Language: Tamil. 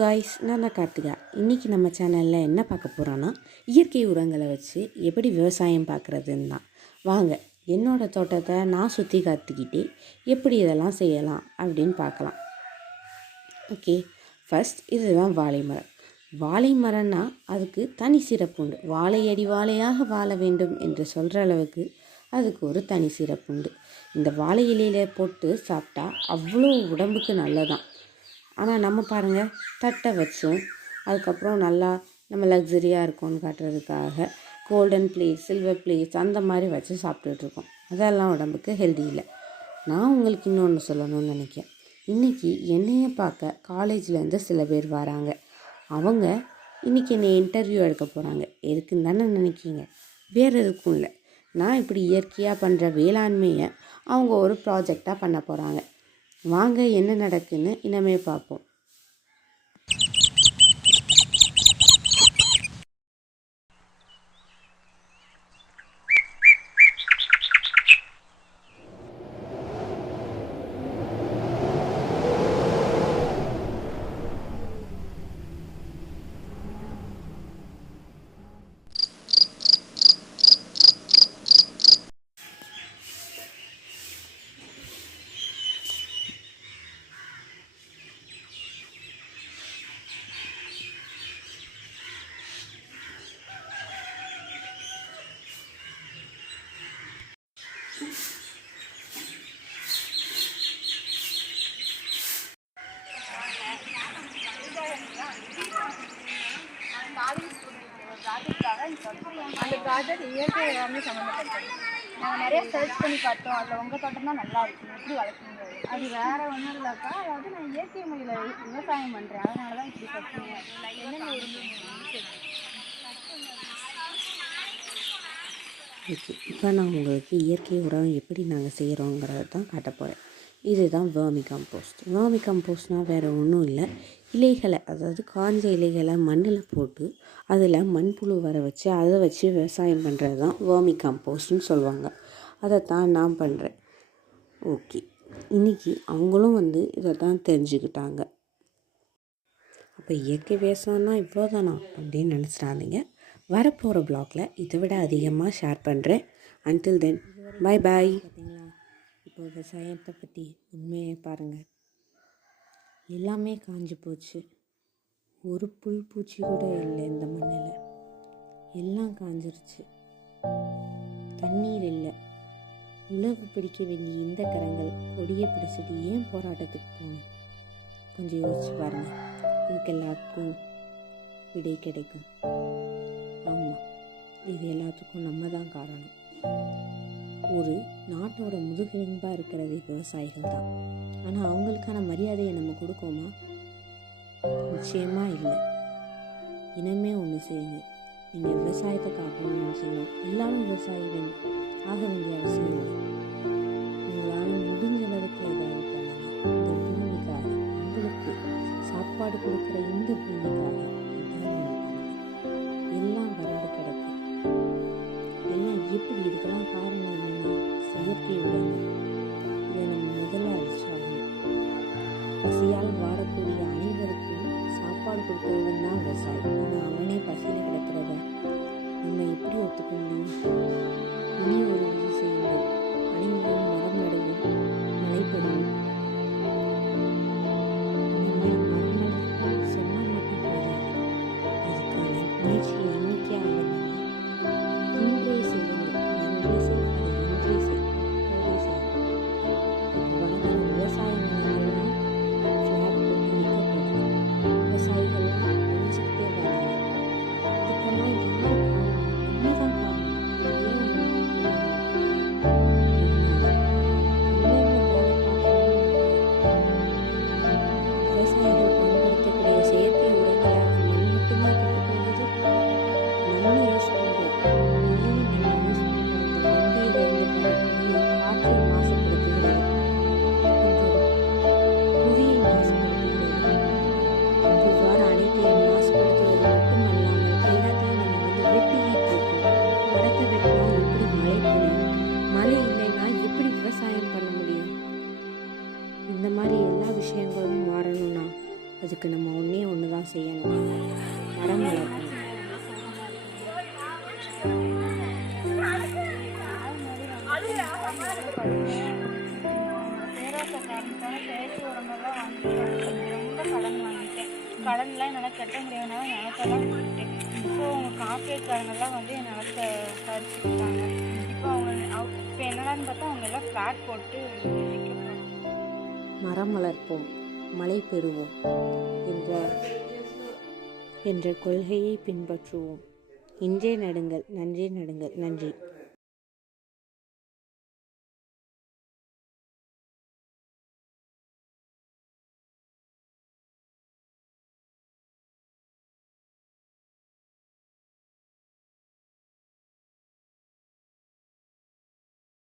காய்ஸ், நான் தான் கார்த்திகா. இன்றைக்கி நம்ம சேனலில் என்ன பார்க்க போகிறோன்னா, இயற்கை உரங்களை வச்சு எப்படி விவசாயம் பார்க்குறதுன்னு தான். வாங்க, என்னோடய தோட்டத்தை நான் சுற்றி காத்துக்கிட்டே எப்படி இதெல்லாம் செய்யலாம் அப்படின்னு பார்க்கலாம். ஓகே, ஃபஸ்ட் இதுதான் வாழை மரம். வாழை மரம்னா அதுக்கு தனி சிறப்பு உண்டு. வாழையடி வாழையாக வாழ வேண்டும் என்று சொல்கிற அளவுக்கு அதுக்கு ஒரு தனி சிறப்பு உண்டு. இந்த வாழை இலையில் போட்டு சாப்பிட்டா அவ்வளோ உடம்புக்கு நல்லதான். ஆனால் நம்ம பாருங்கள், தட்டை வச்சோம், அதுக்கப்புறம் நல்லா நம்ம லக்ஸரியாக இருக்கோம்னு காட்டுறதுக்காக கோல்டன் பிளேட்ஸ், சில்வர் பிளேட்ஸ் அந்த மாதிரி வச்சு சாப்பிட்டுட்ருக்கோம். அதெல்லாம் உடம்புக்கு ஹெல்தி இல்லை. நான் உங்களுக்கு இன்னொன்று சொல்லணும்னு நினைக்கிறேன். இன்றைக்கி என்னையை பார்க்க காலேஜ்லேருந்து சில பேர் வராங்க. அவங்க இன்றைக்கி என்னை இன்டர்வியூ எடுக்க போகிறாங்க. எதுக்குன்னு தானே நினைக்கிங்க? வேறு எதுக்கும் இல்லை. நான் இப்படி இயற்கையாக பண்ணுற வேளாண்மையை அவங்க ஒரு ப்ராஜெக்டாக பண்ண போகிறாங்க. வாங்க, என்ன நடக்குன்னு இனிமே பார்ப்போம். அந்த ப்ராஜெக்ட் இயற்கை எல்லாமே சம்மந்தப்பட்டது. நாங்கள் நிறைய சர்ச் பண்ணி பார்த்தோம். அதில் உங்கள் தோட்டம் தான் நல்லா இருக்கும், எப்படி வளர்க்குங்க? அது வேறு ஒன்றும் இல்லைக்கா. அதாவது நான் இயற்கை முறையில் விவசாயம் பண்ணுறேன், அதனால தான் இப்படி கற்றுங்க. என்னென்ன ஓகே, இப்போ நான் உங்களுக்கு இயற்கை உரம் எப்படி நாங்கள் செய்கிறோங்கிறத தான் காட்ட போகிறேன். இதுதான் வேர்மி கம்போஸ்ட். வேர்மி கம்போஸ்ட்னால் வேறு ஒன்றும் இல்லை, இலைகளை, அதாவது காஞ்ச இலைகளை மண்ணில் போட்டு அதில் மண்புழு வர வச்சு அதை வச்சு விவசாயம் பண்ணுறது தான் வேர்மி கம்போஸ்ட்னு சொல்லுவாங்க. அதை தான் நான் பண்ணுறேன். ஓகே, இன்றைக்கி அவங்களும் இதை தான் தெரிஞ்சுக்கிட்டாங்க. அப்போ இயற்கை விவசாயம்னா இவ்வளோ தானா அப்படின்னு நினச்சிடாதீங்க. வரப்போகிற ப்ளாகில் இதை விட அதிகமாக ஷேர் பண்ணுறேன். Until then, bye bye. பார்த்தீங்களா, இப்போ விவசாயத்தை பற்றி உண்மையை பாருங்கள். எல்லாமே காஞ்சி போச்சு. ஒரு புல் பூச்சி கூட இல்லை இந்த மண்ணில். எல்லாம் காஞ்சிருச்சு. தண்ணீர் இல்லை. உழவு பிடிக்க வேண்டிய இந்த கரங்கள் கொடியை பிடிச்சிட்டு ஏன் போராட்டத்துக்கு போகணும்? கொஞ்சம் யோசிச்சு பாருங்கள். இதுக்கு எல்லாத்துக்கும் விடை கிடைக்கும். ஆமாம், இது எல்லாத்துக்கும் நம்ம தான் காரணம். ஒரு நாட்டோட முதுகெலும்பாக இருக்கிறது விவசாயிகள் தான். ஆனால் அவங்களுக்கான மரியாதையை நம்ம கொடுக்கோமா? நிச்சயமாக இல்லை. இனிமே ஒன்று செய்யுங்க. நீங்கள் விவசாயத்தை காக்கணும்னு நினச்சிங்கன்னா எல்லாரும் விவசாயிகள் ஆக வேண்டிய அவசியம் இல்லை. உங்களால் முடிஞ்ச அளவுக்கு ஏதாவது பண்ணுங்க. இந்த பூமிக்காக, உங்களுக்கு சாப்பாடு கொடுக்குற இந்த பூமிக்காக எல்லாம் வறண்டு கிடக்கு. எல்லாம் எப்படி? இதுக்கெல்லாம் காரணம் என்னென்னா செயற்கை உரங்கள். இதை நம்ம முதல்ல அழிச்சாகணும். பசியால் வாடக்கூடிய அனைவருக்கும் சாப்பாடு கொடுக்கறதுன்னு தான் விவசாயம். ஆனால் அவனே பசியில் கிடக்கிறத நம்ம எப்படி ஒத்துக்க முடியும்? இனி ஒரு உறுதி செய்யுங்கள். அனைவரும் மரம் நடுவோம், மழை பெறுவோம். இந்த மாதிரி மரம் நடுவோம் சொன்னால் மட்டும் போதாது. அதுக்கான முயற்சியை இன்னைக்கே ஆரம்பிங்க. இன்றே செய்யுங்கள். நன்றே செய், அதை இன்றே செய், போதே செய். இப்போ வளர்கிற விவசாய நிலங்கள்லாம் ஃப்ளாட் போட்டு விற்கப்படுது. விவசாயிகள்லாம் அழிஞ்சிக்கிட்டே வராங்க. இதுக்கெல்லாம் யார் காரணம்? நம்ம தான் காரணம். ஏன்? செய்யணும். மரம் வளர்க்கணும். பேராசை காரணத்தால செயற்கை உரங்கள்லாம் வாங்கி ரொம்ப கடன் வாங்கிட்டேன். கடன்லாம் என்னால் கட்ட முடியாதனால நிலத்தெல்லாம் விட்டுட்டேன். இப்போ அவங்க கார்பரேட்காரங்கெல்லாம் வந்து என் நிலத்தை பறிச்சுக்கிட்டாங்க. இப்போ இப்போ என்னடான்னு பார்த்தா அவங்க எல்லாம் ஃப்ளாட் போட்டு விற்க போகிறாங்க. மரம் வளர்ப்போம், மழை பெறுவோம் என்ற கொள்கையை பின்பற்றுவோம். இன்றே நடுங்கள், நன்றே நடுங்கள். நன்றி.